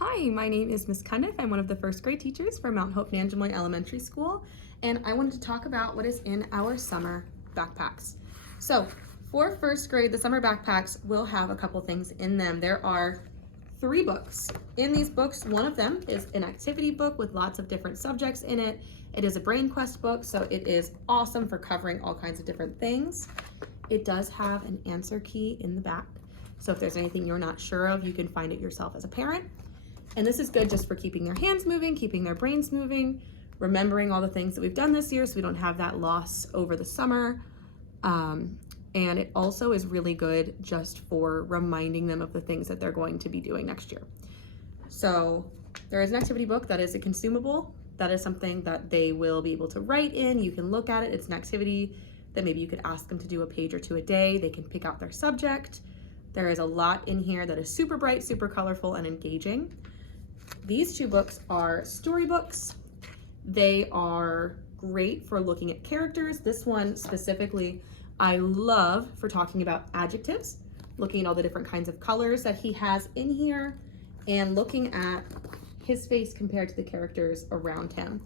Hi, my name is Miss Cundiff. I'm one of the first grade teachers for Mount Hope Nanjemoy Elementary School, and I wanted to talk about what is in our summer backpacks. So for first grade, the summer backpacks will have a couple things in them. There are 3 books. In these books, one of them is an activity book with lots of different subjects in it. It is a Brain Quest book, so it is awesome for covering all kinds of different things. It does have an answer key in the back, so if there's anything you're not sure of, you can find it yourself as a parent. And this is good just for keeping their hands moving, keeping their brains moving, remembering all the things that we've done this year so we don't have that loss over the summer. And it also is really good just for reminding them of the things that they're going to be doing next year. So there is an activity book that is a consumable. That is something that they will be able to write in. You can look at it. It's an activity that maybe you could ask them to do a page or 2 a day. They can pick out their subject. There is a lot in here that is super bright, super colorful, and engaging. These 2 books are storybooks. They are great for looking at characters. This one specifically, I love for talking about adjectives, looking at all the different kinds of colors that he has in here, and looking at his face compared to the characters around him.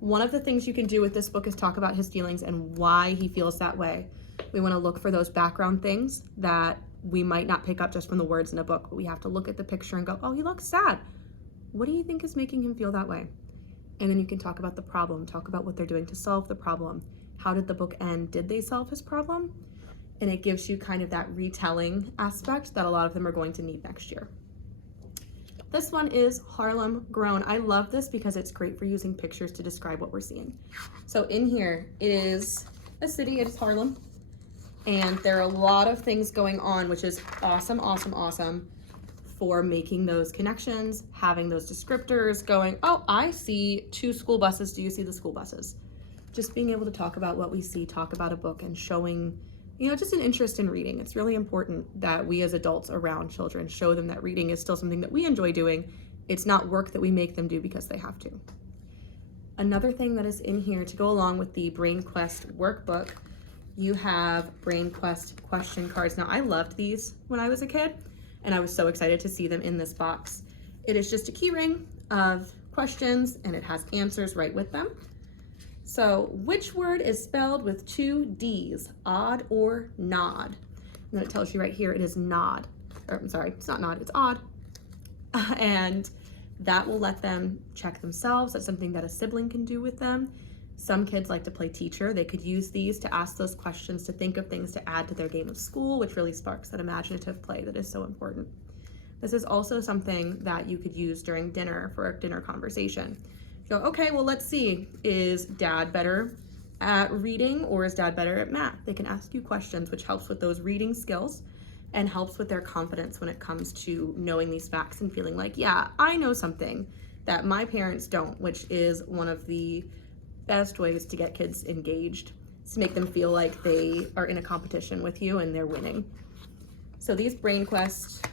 One of the things you can do with this book is talk about his feelings and why he feels that way. We want to look for those background things that we might not pick up just from the words in a book, but we have to look at the picture and go, oh, he looks sad. What do you think is making him feel that way? And then you can talk about the problem, talk about what they're doing to solve the problem. How did the book end? Did they solve his problem? And it gives you kind of that retelling aspect that a lot of them are going to need next year. This one is Harlem Grown. I love this because it's great for using pictures to describe what we're seeing. So in here is a city, it is Harlem. And there are a lot of things going on, which is awesome, awesome, awesome for making those connections, having those descriptors, going, oh, I see 2 school buses. Do you see the school buses? Just being able to talk about what we see, talk about a book, and showing, just an interest in reading. It's really important that we as adults around children show them that reading is still something that we enjoy doing. It's not work that we make them do because they have to. Another thing that is in here to go along with the Brain Quest workbook, you have Brain Quest question cards. Now, I loved these when I was a kid, and I was so excited to see them in this box. It is just a key ring of questions, and it has answers right with them. So, which word is spelled with 2 D's, odd or nod? And then it tells you right here it is nod. Or, I'm sorry, it's not nod, it's odd. And that will let them check themselves. That's something that a sibling can do with them. Some kids like to play teacher. They could use these to ask those questions, to think of things to add to their game of school, which really sparks that imaginative play that is so important. This is also something that you could use during dinner for a dinner conversation. You go, okay, well, let's see. Is dad better at reading or is dad better at math? They can ask you questions, which helps with those reading skills and helps with their confidence when it comes to knowing these facts and feeling like, yeah, I know something that my parents don't, which is one of the best ways to get kids engaged, is to make them feel like they are in a competition with you and they're winning. So these Brain Quest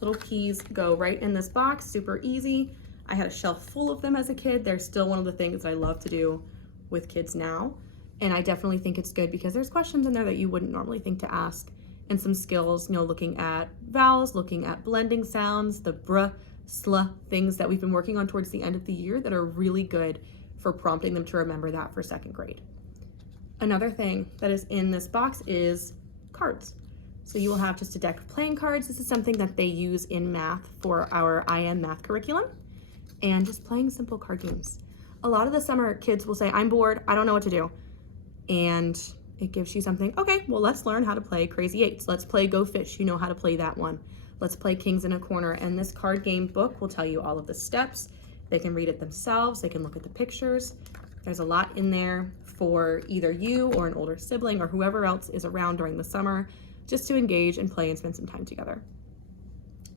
little keys go right in this box, super easy. I had a shelf full of them as a kid. They're still one of the things that I love to do with kids now. And I definitely think it's good because there's questions in there that you wouldn't normally think to ask, and some skills, looking at vowels, looking at blending sounds, the br, sl things that we've been working on towards the end of the year that are really good for prompting them to remember that for 2nd grade. Another thing that is in this box is cards. So you will have just a deck of playing cards. This is something that they use in math for our IM math curriculum, and just playing simple card games. A lot of the summer kids will say, I'm bored, I don't know what to do. And it gives you something, okay, well, let's learn how to play Crazy Eights. Let's play Go Fish, you know how to play that one. Let's play Kings in a Corner. And this card game book will tell you all of the steps. They can read it themselves, they can look at the pictures. There's a lot in there for either you or an older sibling or whoever else is around during the summer just to engage and play and spend some time together.